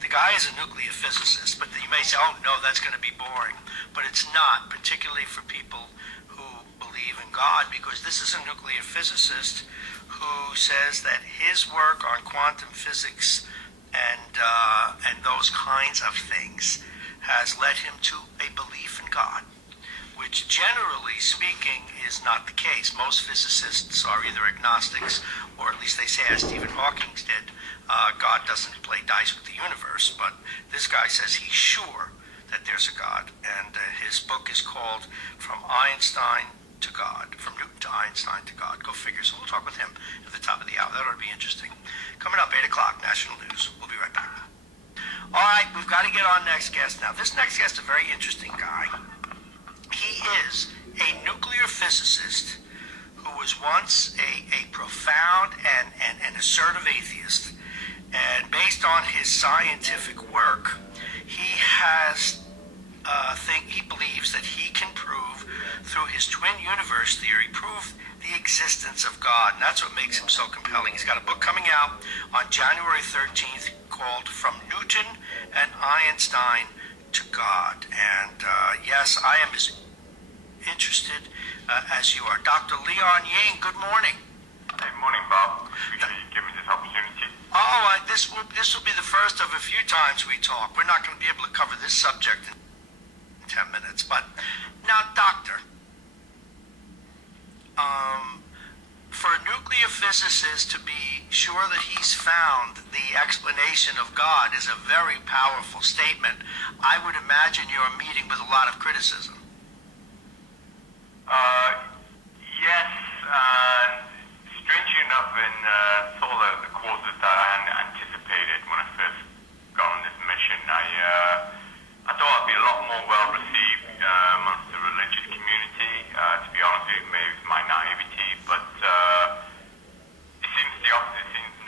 The guy is a nuclear physicist, but you may say, oh no, that's going to be boring. But it's not, particularly for people who believe in God, because this is a nuclear physicist who says that his work on quantum physics and those kinds of things has led him to a belief in God, which generally speaking is not the case. Most physicists are either agnostics, or at least they say, as Stephen Hawking did, God doesn't play dice with the universe. But this guy says he's sure that there's a God, and his book is called From Einstein to God, From Newton to Einstein to God. Go figure. So we'll talk with him at the top of the hour. That ought to be interesting. Coming up, 8 o'clock, National News. We'll be right back. All right, we've got to get on next guest now. This next guest is a very interesting guy. He is a nuclear physicist who was once a profound and assertive atheist. And based on his scientific work, he has he believes that he can prove through his twin universe theory, prove the existence of God. And that's what makes him so compelling. He's got a book coming out on January 13th called From Newton and Einstein to God. And yes, I am as interested as you are. Dr. Leon Ying, good morning. Good morning, Bob. Appreciate you giving me this opportunity. Oh, this will be the first of a few times we talk. We're not going to be able to cover this subject in 10 minutes. But now, Doctor, for a nuclear physicist to be sure that he's found the explanation of God is a very powerful statement. I would imagine you're meeting with a lot of criticism. Yes. Strangely enough, in sort of the courses that I hadn't anticipated when I first got on this mission, I thought I'd be a lot more well received amongst the religious community. To be honest with you, maybe it's my naivety, but it seems the opposite. It seems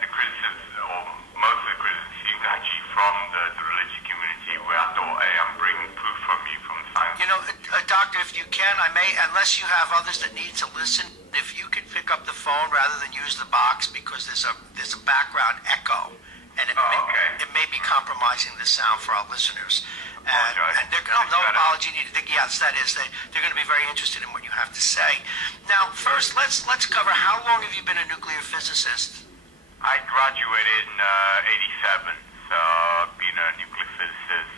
the criticism, or most of the criticism, seems actually from the religious community, where I thought, hey, I'm bringing proof from you from science. You know, Doctor, if you can, I may, unless you have others that need to listen, if you could pick up the phone rather than use the box, because there's a background echo, and it may be compromising the sound for our listeners. And no apology needed. Yes, that is. They're going to be very interested in what you have to say. Now, first, let's cover, how long have you been a nuclear physicist? I graduated in '87, so I've been a nuclear physicist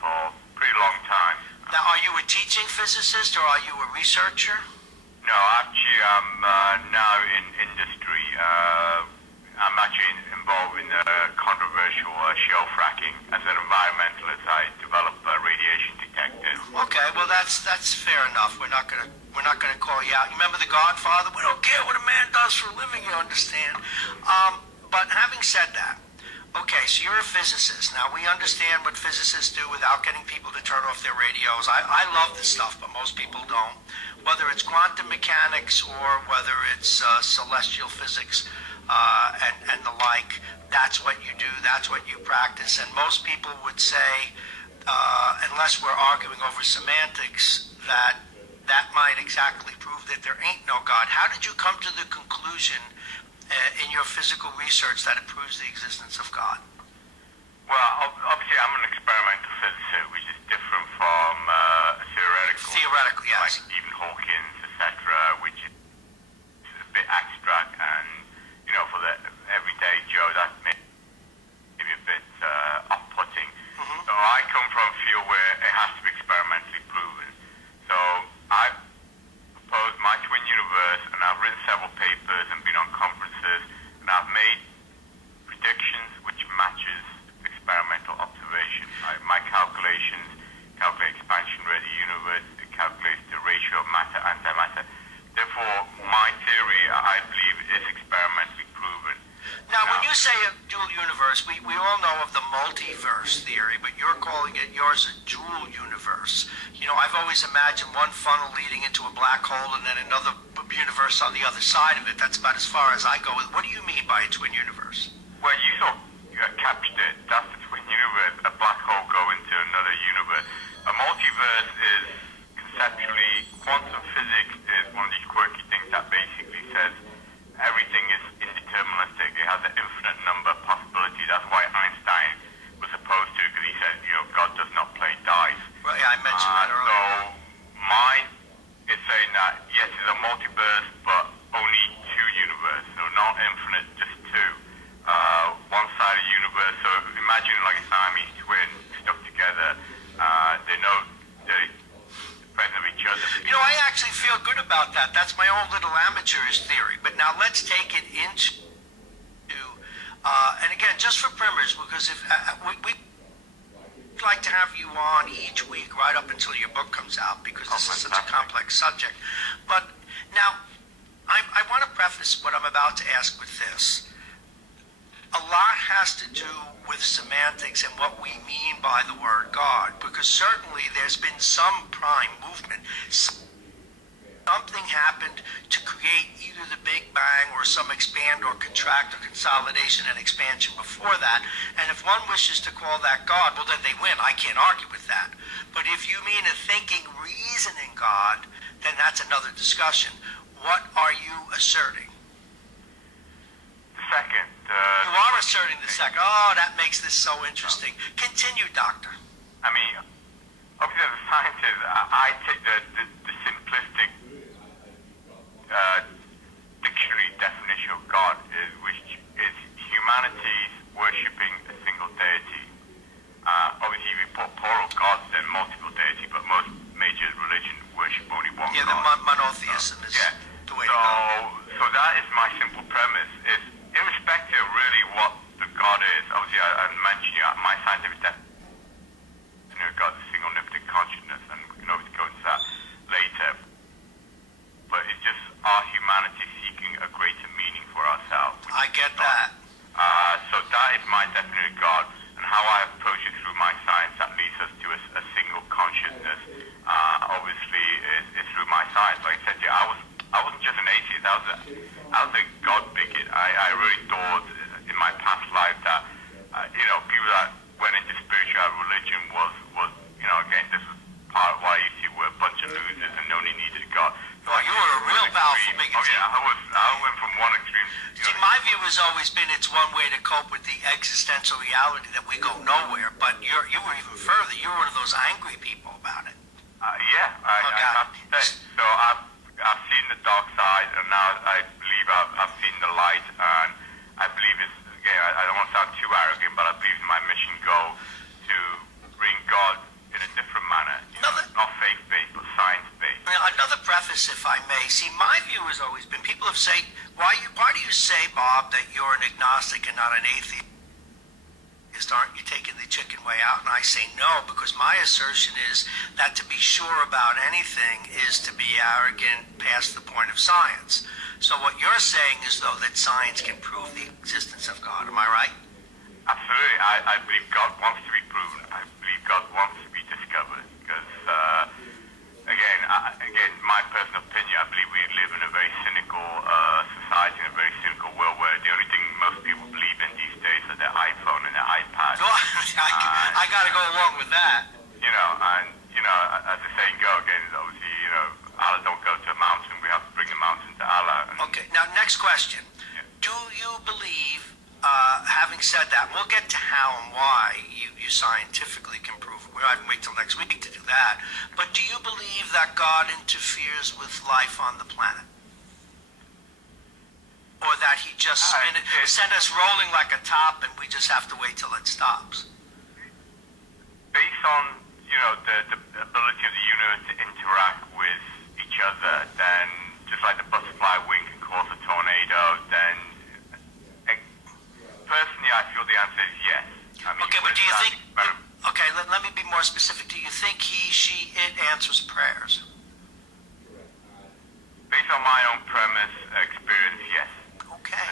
for a pretty long time. Now, are you a teaching physicist or are you a researcher? No, actually, I'm now in industry. I'm actually involved in controversial shale fracking. As an environmentalist, I develop radiation detectors. Okay, well that's fair enough. We're not gonna call you out. You remember The Godfather? We don't care what a man does for a living. You understand? But having said that, okay, so you're a physicist. Now, we understand what physicists do without getting people to turn off their radios. I love this stuff, but most people don't. Whether it's quantum mechanics or whether it's celestial physics and the like, that's what you do, that's what you practice. And most people would say, unless we're arguing over semantics, that might exactly prove that there ain't no God. How did you come to the conclusion in your physical research that it proves the existence of God? Well, obviously I'm an experimental physicist, which is different from theoretical. Theoretical, yes. Like Stephen Hawking, etc., which is a bit abstract, and, you know, for the everyday Joe, that may be a bit off-putting. Mm-hmm. So I come from a field where it has to be experimentally proven. So I proposed my twin universe, and I've written several papers and been on conferences, and I've made predictions which matches experimental observation. My calculations calculate expansion rate of the universe, it calculates the ratio of matter and antimatter. Therefore, my theory, I believe, is experimentally proven. Now, when you say a dual universe, we all know of the multiverse theory, but you're calling it yours a dual universe. You know, I've always imagined one funnel leading into a black hole and then another universe on the other side of it. That's about as far as I go with. What do you mean by a twin universe? Well, you sort of captured it. That's the twin universe. A black hole going into another universe. A multiverse is conceptually, quantum physics is one of these quirky things that basically says everything is indeterministic. It has an infinite number of possibilities. That's why Einstein So imagine like a Siamese twin stuck together. They know the presence of each other. I actually feel good about that. That's my own little amateurish theory. But now let's take it into, and again, just for primers, because if we'd like to have you on each week right up until your book comes out, because this is such a complex subject. But now, I want to preface what I'm about to ask with this. A lot has to do with semantics and what we mean by the word God, because certainly there's been some prime movement. Something happened to create either the Big Bang or some expand or contract or consolidation and expansion before that. And if one wishes to call that God, well, then they win. I can't argue with that. But if you mean a thinking, reasoning God, then that's another discussion. What are you asserting? The second. You are asserting the second. Oh, that makes this so interesting. Continue, Doctor. I mean, obviously, as a scientist, I take the simplistic dictionary definition of God, which is humanity worshipping a single deity. Obviously, if you put plural gods, then multiple deity, but most major religions worship only one God. Yeah, the monotheism is the way to go. So that is my simple premise. Is irrespective of really what the God is. Obviously, I mentioned my scientific definition of God is single omnipotent consciousness, and we can obviously go into that later. But it's just our humanity seeking a greater meaning for ourselves. I get that. So that is my definition of God, and how I approach it through my science that leads us to a single consciousness. Obviously, is through my science. Like I said, I wasn't just an atheist. I was a God bigot. I really thought in my past life that people that went into spiritual religion was again, this was part of why I used to were a bunch of losers and nobody needed God. So you were a real powerful bigot. Oh yeah, I went from one extreme. See, my view has always been it's one way to cope with the existential reality that we go nowhere. But you were even further. You were one of those angry people about it. I have to say. So I've seen the dark side, and now I believe I've seen the light, and I believe it's, again, I don't want to sound too arrogant, but I believe it's my mission goal to bring God in a different manner, not faith-based, but science-based. Another preface, if I may. See, my view has always been, people have said, why do you say, Bob, that you're an agnostic and not an atheist? Aren't you taking the chicken way out? And I say no, because my assertion is that to be sure about anything is to be arrogant past the point of science. So what you're saying is, though, that science can prove the existence of God. Am I right? Absolutely. I believe God wants to be proven. I believe God wants to be discovered. Because, again, my personal opinion, I believe we live in a very cynical society, in a very cynical world where the only thing most people believe in these days are their iPhone and their iPad. I got to go along with that. As the saying goes, again, obviously, Allah don't go to a mountain. We have to bring the mountain to Allah. Okay. Now, next question. Yeah. Do you believe, having said that, we'll get to how and why you scientifically can prove it. We don't have to wait till next week to do that. But do you believe that God interferes with life on the planet? Or that he just sent us rolling like a top and we just have to wait till it stops? Based on, the ability of the universe to interact with each other, then just like the butterfly wing can cause a tornado, then personally I feel the answer is yes. Okay, but do you think, okay, let me be more specific. Do you think he, she, it answers prayers? Based on my own premise, experience, yes. Okay.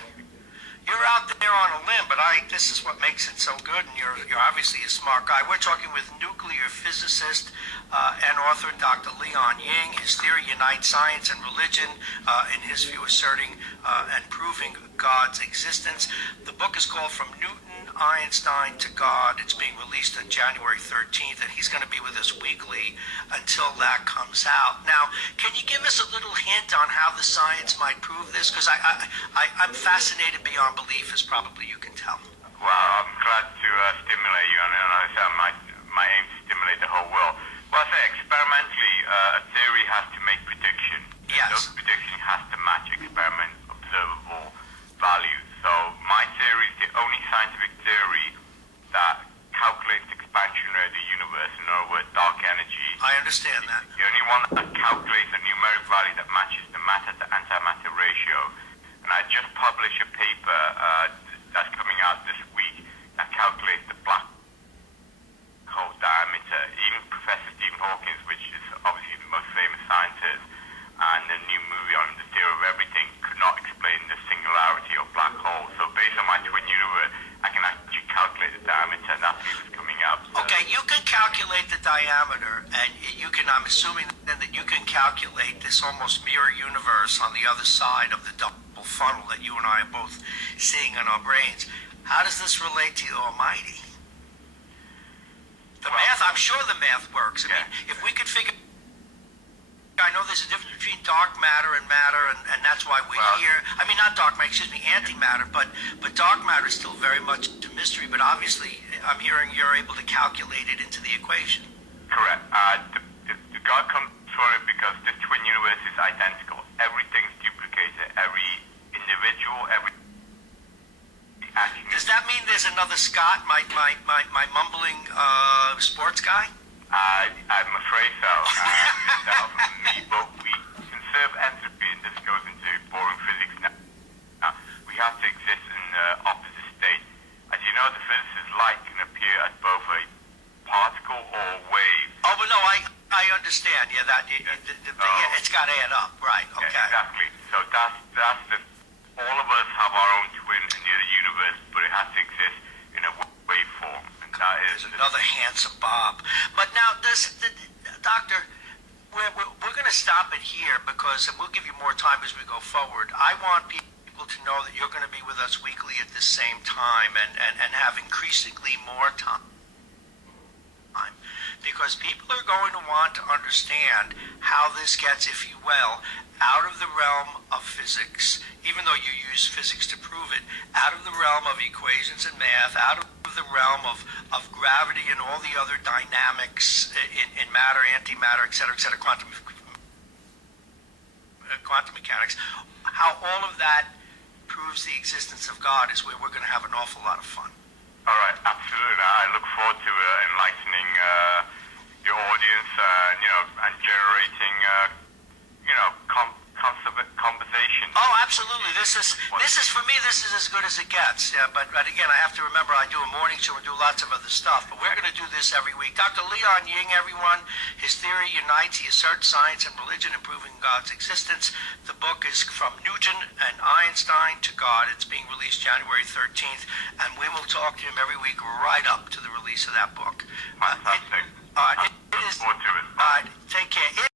You're out there on a limb, but this is what makes it so good, and you're obviously a smart guy. We're talking with nuclear physicist and author Dr. Leon Ying. His theory unites science and religion, in his view asserting and proving God's existence. The book is called From Newton, Einstein to God. It's being released on January 13th, and he's going to be with us weekly until that comes out. Now, can you give us a little hint on how the science might prove this? Because I'm fascinated beyond belief, as probably you can tell. Well, I'm glad to stimulate you, and I say my aim to stimulate the whole world. Well, I say experimentally, a theory has to make predictions. Yes. Those predictions has to match experiment observable values. So my theory is the only scientific theory understand that. The only one that calculates a numeric value that matches the matter to antimatter ratio. And I just published a paper that's coming out this week that calculates the black hole diameter. Even Professor Stephen Hawking, which is obviously the most famous scientist, and the new movie on the theory of everything could not explain the singularity of black holes. So based on my twin universe, I can actually calculate the diameter, and that paper's coming out. Okay, you can calculate the diameter, and you can, I'm assuming then that you can calculate this almost mirror universe on the other side of the double funnel that you and I are both seeing in our brains. How does this relate to the Almighty? The math, I'm sure the math works. I mean, if we could figure, I know there's a difference between dark matter and matter, and that's why we're here. I mean, not dark matter, excuse me, antimatter, but dark matter is still very much a mystery, but obviously I'm hearing you're able to calculate it into the equation. Correct. The God comes from it because the twin universe is identical. Everything's duplicated. Every individual, every action. Does that mean there's another Scott, my mumbling sports guy? I'm afraid so. Myself and me, but we conserve entropy, and this goes into boring physics now. We have to exist in opposite state. As you know, the physicist light can appear as both a particle or wave. Oh, but no, I understand. Yeah, that it's got to add up, right? Okay. Yeah, exactly. So that's the. All of us have our own twin in the other universe, but it has to exist in a wave form. There's another handsome Bob. But now, Doctor, we're going to stop it here because we'll give you more time as we go forward. I want people to know that you're going to be with us weekly at the same time and have increasingly more time. Because people are going to want to understand how this gets, if you will, out of the realm of physics, even though you use physics to prove it, out of the realm of equations and math, out of the realm of gravity and all the other dynamics in matter, antimatter, et cetera, quantum mechanics, how all of that proves the existence of God is where we're going to have an awful lot of fun. All right, absolutely. I look forward to enlightening your audience, and generating, conversation. Oh, absolutely. This is for me. This is as good as it gets. Yeah, but again, I have to remember I do a morning show and do lots of other stuff. But we're going to do this every week. Dr. Leon Ying, everyone. His theory unites. He asserts science and religion in proving God's existence. The book is From Newton and Einstein to God. It's being released January 13th, and we will talk to him every week right up to the release of that book. Fantastic. It is. Look forward to it. Take care.